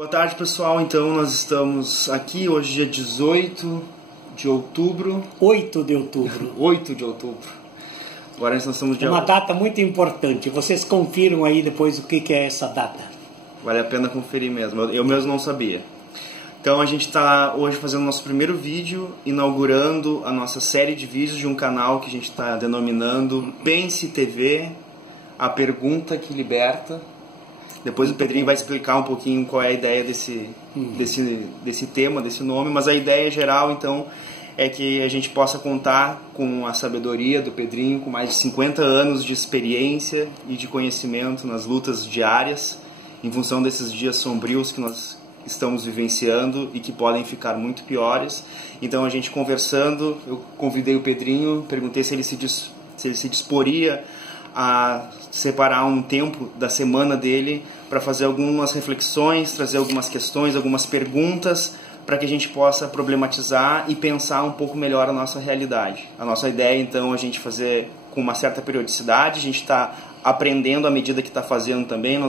Boa tarde, pessoal. Então, nós estamos aqui hoje, dia 18 de outubro. 8 de outubro. 8 de outubro. Agora nós estamos dia... Uma data muito importante. Vocês confiram aí depois o que é essa data. Vale a pena conferir mesmo. Eu mesmo não sabia. Então, a gente está hoje fazendo nosso primeiro vídeo, inaugurando a nossa série de vídeos de um canal que a gente está denominando Pense TV, a pergunta que liberta. Depois o Pedrinho vai explicar um pouquinho qual é a ideia desse tema, desse nome, mas a ideia geral, então, é que a gente possa contar com a sabedoria do Pedrinho, com mais de 50 anos de experiência e de conhecimento nas lutas diárias, em função desses dias sombrios que nós estamos vivenciando e que podem ficar muito piores. Então, a gente conversando, eu convidei o Pedrinho, perguntei se ele se disporia a separar um tempo da semana dele para fazer algumas reflexões, trazer algumas questões, algumas perguntas, para que a gente possa problematizar e pensar um pouco melhor a nossa realidade. A nossa ideia, então, é a gente fazer com uma certa periodicidade. A gente está aprendendo à medida que está fazendo também. A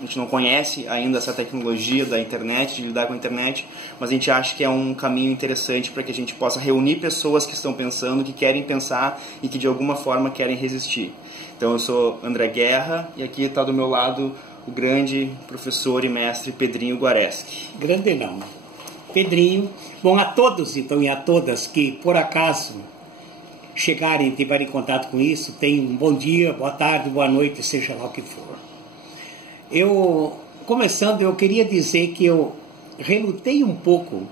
gente não conhece ainda essa tecnologia da internet, de lidar com a internet, mas a gente acha que é um caminho interessante para que a gente possa reunir pessoas que estão pensando, que querem pensar e que de alguma forma querem resistir. Então, eu sou André Guerra e aqui está do meu lado o grande professor e mestre Pedrinho Guareschi. Grande não. Pedrinho. Bom, a todos então e a todas que por acaso chegarem e tiverem contato com isso, tenham um bom dia, boa tarde, boa noite, seja lá o que for. Começando, eu queria dizer que eu relutei um pouco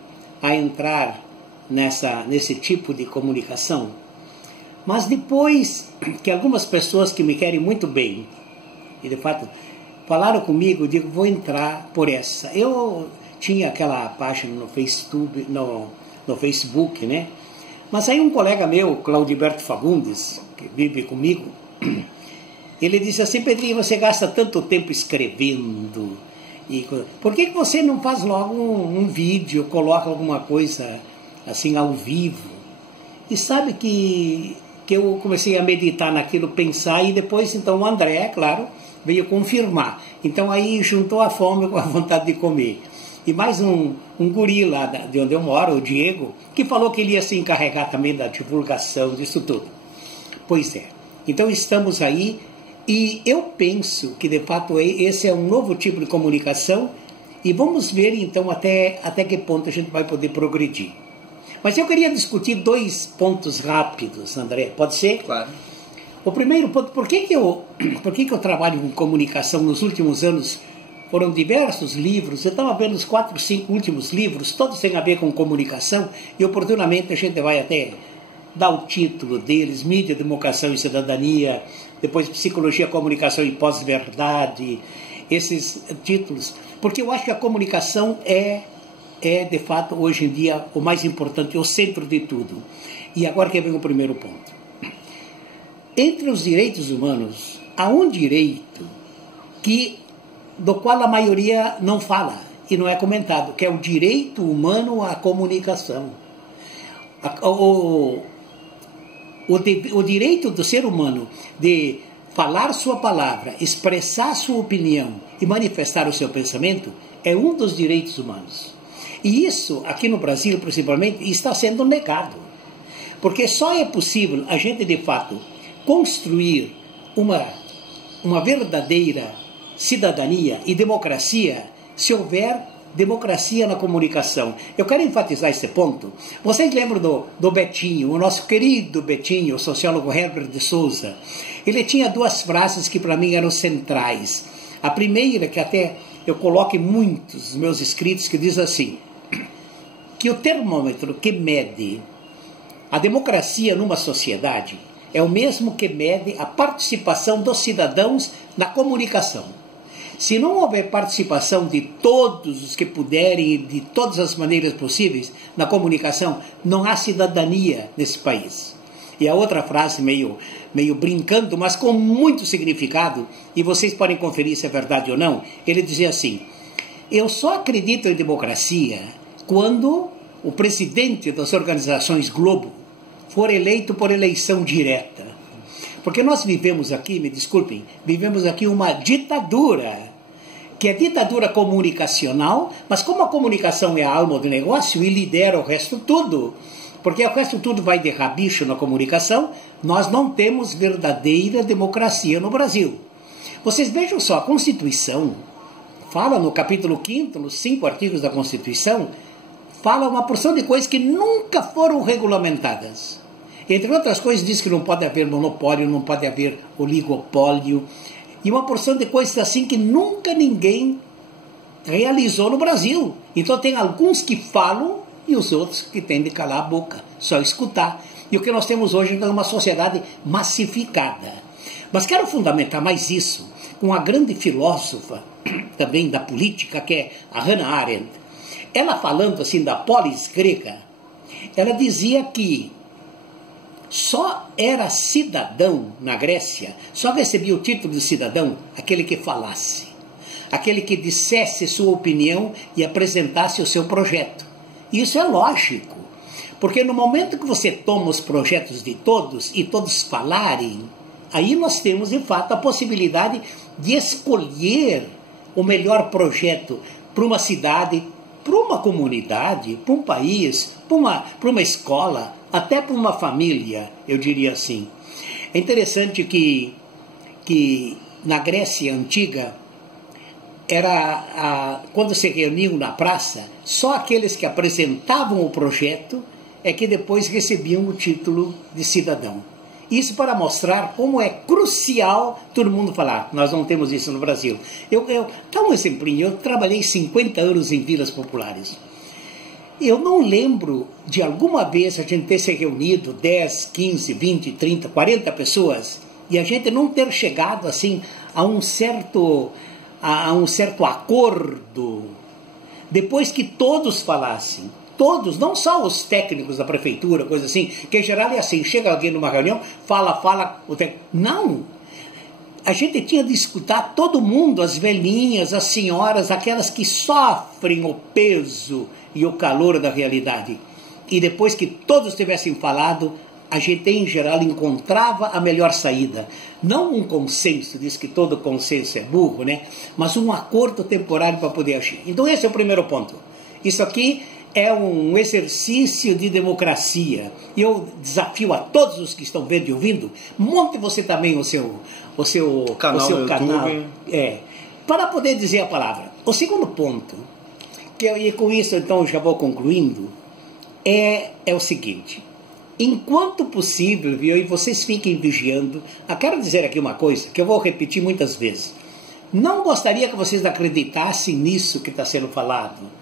a entrar nesse tipo de comunicação, mas depois que algumas pessoas que me querem muito bem, e de fato falaram comigo, eu digo, vou entrar por essa. Eu tinha aquela página no Facebook, né? Mas aí um colega meu, Claudiberto Fagundes, que vive comigo, ele disse assim: Pedrinho, você gasta tanto tempo escrevendo, por que você não faz logo um vídeo, coloca alguma coisa assim ao vivo? E sabe que eu comecei a meditar naquilo, pensar, e depois então o André, claro, veio confirmar. Então aí juntou a fome com a vontade de comer. E mais um guri lá de onde eu moro, o Diego, que falou que ele ia se encarregar também da divulgação disso tudo. Pois é. Então estamos aí e eu penso que de fato esse é um novo tipo de comunicação e vamos ver então até que ponto a gente vai poder progredir. Mas eu queria discutir 2 pontos rápidos, André. Pode ser? Claro. O primeiro ponto, por que eu trabalho com comunicação nos últimos anos? Foram diversos livros, eu estava vendo os 4, 5 últimos livros, todos têm a ver com comunicação, e oportunamente a gente vai até dar o título deles: Mídia, Democracia e Cidadania, depois Psicologia, Comunicação e Pós-Verdade, esses títulos, porque eu acho que a comunicação é de fato, hoje em dia, o mais importante, o centro de tudo. E agora que vem o primeiro ponto. Entre os direitos humanos, há um direito do qual a maioria não fala e não é comentado, que é o direito humano à comunicação. O direito do ser humano de falar sua palavra, expressar sua opinião e manifestar o seu pensamento é um dos direitos humanos. E isso, aqui no Brasil principalmente, está sendo negado. Porque só é possível a gente, de fato, construir uma verdadeira cidadania e democracia se houver democracia na comunicação. Eu quero enfatizar esse ponto. Vocês lembram do Betinho, o nosso querido Betinho, o sociólogo Herbert de Souza? Ele tinha 2 frases que para mim eram centrais. A primeira, que até eu coloco em muitos dos meus escritos, que diz assim: que o termômetro que mede a democracia numa sociedade é o mesmo que mede a participação dos cidadãos na comunicação. Se não houver participação de todos os que puderem e de todas as maneiras possíveis na comunicação, não há cidadania nesse país. E a outra frase, meio brincando, mas com muito significado, e vocês podem conferir se é verdade ou não, ele dizia assim: eu só acredito em democracia quando o presidente das organizações Globo for eleito por eleição direta. Porque nós vivemos aqui, me desculpem, vivemos aqui uma ditadura que é ditadura comunicacional, mas como a comunicação é a alma do negócio e lidera o resto tudo, porque o resto tudo vai de rabicho na comunicação, nós não temos verdadeira democracia no Brasil. Vocês vejam só, a Constituição fala no capítulo 5º, nos 5 artigos da Constituição, fala uma porção de coisas que nunca foram regulamentadas. Entre outras coisas, diz que não pode haver monopólio, não pode haver oligopólio, e uma porção de coisas assim que nunca ninguém realizou no Brasil. Então tem alguns que falam e os outros que têm de calar a boca, só escutar. E o que nós temos hoje então, é uma sociedade massificada. Mas quero fundamentar mais isso com uma grande filósofa também da política, que é a Hannah Arendt. Ela falando assim da polis grega, ela dizia que só era cidadão na Grécia, só recebia o título de cidadão aquele que falasse, aquele que dissesse sua opinião e apresentasse o seu projeto. Isso é lógico, porque no momento que você toma os projetos de todos e todos falarem, aí nós temos de fato a possibilidade de escolher o melhor projeto para uma cidade, para uma comunidade, para um país, para uma escola, até para uma família, eu diria assim. É interessante que na Grécia Antiga, quando se reuniam na praça, só aqueles que apresentavam o projeto é que depois recebiam o título de cidadão. Isso para mostrar como é crucial todo mundo falar. Nós não temos isso no Brasil. Dá um exemplinho. Eu trabalhei 50 anos em vilas populares. Eu não lembro de alguma vez a gente ter se reunido 10, 15, 20, 30, 40 pessoas e a gente não ter chegado assim a um certo acordo depois que todos falassem. Todos, não só os técnicos da prefeitura, coisa assim, que em geral é assim, chega alguém numa reunião, fala, o técnico. Não! A gente tinha de escutar todo mundo, as velhinhas, as senhoras, aquelas que sofrem o peso e o calor da realidade. E depois que todos tivessem falado, a gente em geral encontrava a melhor saída. Não um consenso, diz que todo consenso é burro, né? Mas um acordo temporário para poder agir. Então esse é o primeiro ponto. Isso aqui é um exercício de democracia. E eu desafio a todos os que estão vendo e ouvindo, monte você também o seu canal, para poder dizer a palavra. O segundo ponto, e com isso então já vou concluindo, é o seguinte: enquanto possível, viu, e vocês fiquem vigiando, eu quero dizer aqui uma coisa que eu vou repetir muitas vezes. Não gostaria que vocês acreditassem nisso que está sendo falado.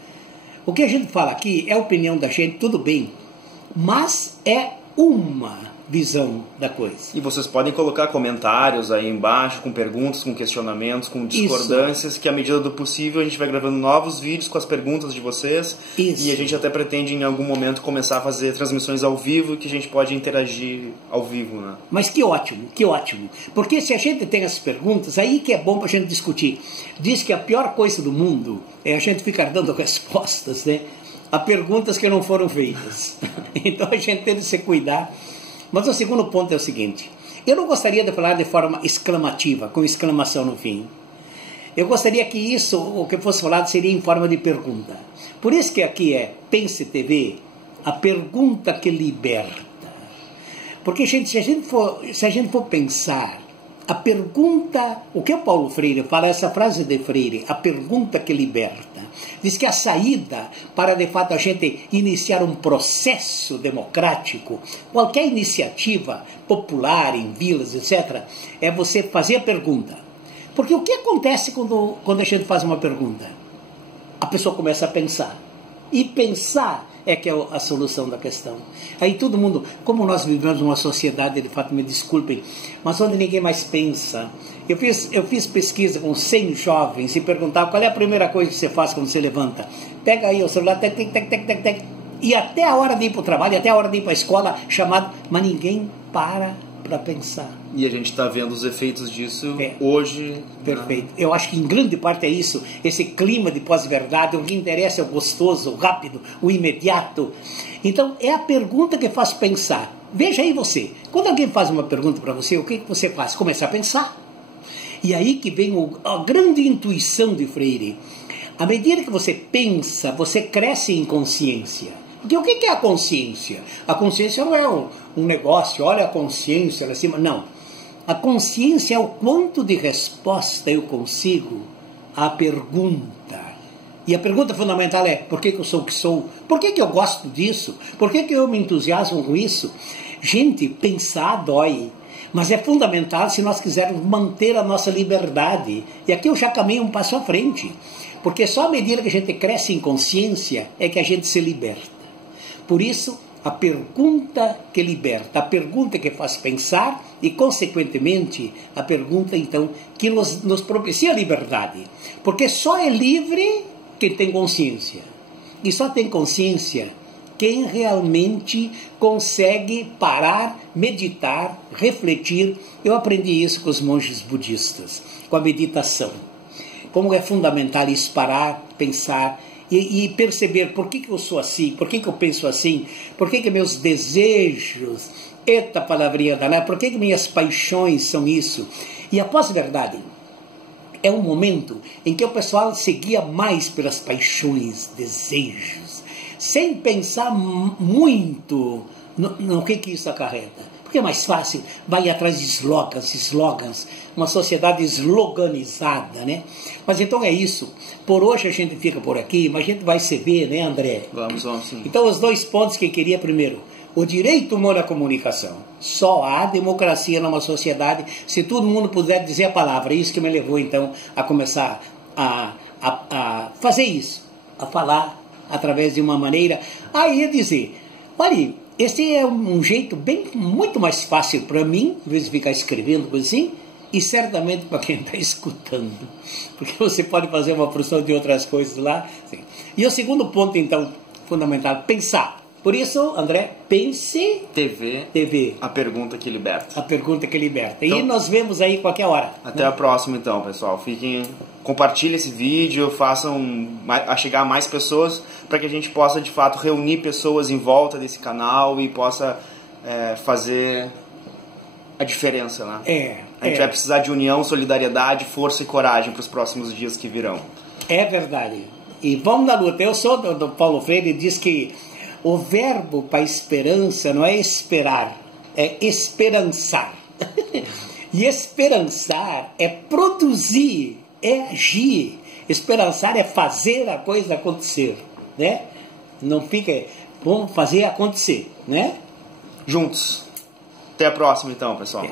O que a gente fala aqui é a opinião da gente, tudo bem, mas é uma visão da coisa. E vocês podem colocar comentários aí embaixo, com perguntas, com questionamentos, com discordâncias, que à medida do possível a gente vai gravando novos vídeos com as perguntas de vocês. Isso. E a gente até pretende em algum momento começar a fazer transmissões ao vivo, que a gente pode interagir ao vivo, né? Mas que ótimo, porque se a gente tem as perguntas, aí que é bom para a gente discutir. Diz que a pior coisa do mundo é a gente ficar dando respostas, né, a perguntas que não foram feitas. Então a gente tem de se cuidar. Mas o segundo ponto é o seguinte: eu não gostaria de falar de forma exclamativa, com exclamação no fim. Eu gostaria que isso, o que fosse falado, seria em forma de pergunta. Por isso que aqui é Pense TV, a pergunta que liberta. Porque, gente, se a gente for pensar, a pergunta, o que o Paulo Freire fala, essa frase de Freire, a pergunta que liberta, diz que a saída para, de fato, a gente iniciar um processo democrático, qualquer iniciativa popular em vilas, etc., é você fazer a pergunta. Porque o que acontece quando a gente faz uma pergunta? A pessoa começa a pensar. E pensar é que é a solução da questão. Aí todo mundo, como nós vivemos numa sociedade, de fato, me desculpem, mas onde ninguém mais pensa. Eu fiz pesquisa com 100 jovens e perguntava qual é a primeira coisa que você faz quando você levanta. Pega aí o celular, tec, e até a hora de ir para o trabalho, até a hora de ir para a escola, chamado, mas ninguém para pensar. E a gente está vendo os efeitos disso hoje. Perfeito. Eu acho que em grande parte é isso, esse clima de pós-verdade, o que interessa é o gostoso, o rápido, o imediato. Então, é a pergunta que faz pensar. Veja aí você, quando alguém faz uma pergunta para você, o que você faz? Começa a pensar. E aí que vem a grande intuição de Freire. À medida que você pensa, você cresce em consciência. Porque o que é a consciência? A consciência não é um negócio, olha a consciência lá acima. Não. A consciência é o quanto de resposta eu consigo à pergunta. E a pergunta fundamental é, por que eu sou o que sou? Por que eu gosto disso? Por que eu me entusiasmo com isso? Gente, pensar dói. Mas é fundamental se nós quisermos manter a nossa liberdade. E aqui eu já caminho um passo à frente. Porque só à medida que a gente cresce em consciência é que a gente se liberta. Por isso, a pergunta que liberta, a pergunta que faz pensar e, consequentemente, a pergunta, então, que nos propicia a liberdade. Porque só é livre quem tem consciência. E só tem consciência quem realmente consegue parar, meditar, refletir. Eu aprendi isso com os monges budistas, com a meditação. Como é fundamental isso, parar, pensar e perceber por que eu sou assim, por que eu penso assim, por que meus desejos, eita palavrinha danada, por que minhas paixões são isso. E a pós-verdade é um momento em que o pessoal se guia mais pelas paixões, desejos, sem pensar muito no que isso acarreta. Porque é mais fácil, vai atrás de slogans, uma sociedade sloganizada, né? Mas então é isso. Por hoje a gente fica por aqui, mas a gente vai se ver, né, André? Vamos sim. Então os 2 pontos que eu queria primeiro. O direito humano à comunicação. Só há democracia numa sociedade se todo mundo puder dizer a palavra. Isso que me levou então a começar a fazer isso, a falar através de uma maneira, a ir dizer, olha, esse é um jeito muito mais fácil para mim, em vez de ficar escrevendo coisa assim, e certamente para quem está escutando, porque você pode fazer uma porção de outras coisas lá. Sim. E o segundo ponto, então, fundamental, pensar. Por isso, André, pense... TV. A pergunta que liberta. A pergunta que liberta. Então, e nos vemos aí qualquer hora. Até a próxima, então, pessoal. Compartilhem esse vídeo, façam a chegar a mais pessoas, para que a gente possa, de fato, reunir pessoas em volta desse canal e possa fazer a diferença, né? A gente vai precisar de união, solidariedade, força e coragem para os próximos dias que virão. É verdade. E vamos na luta. Eu sou do Paulo Freire, diz que o verbo para esperança não é esperar, é esperançar. E esperançar é produzir, é agir. Esperançar é fazer a coisa acontecer, né? Não fica, vamos fazer acontecer, né? Juntos. Até a próxima, então, pessoal.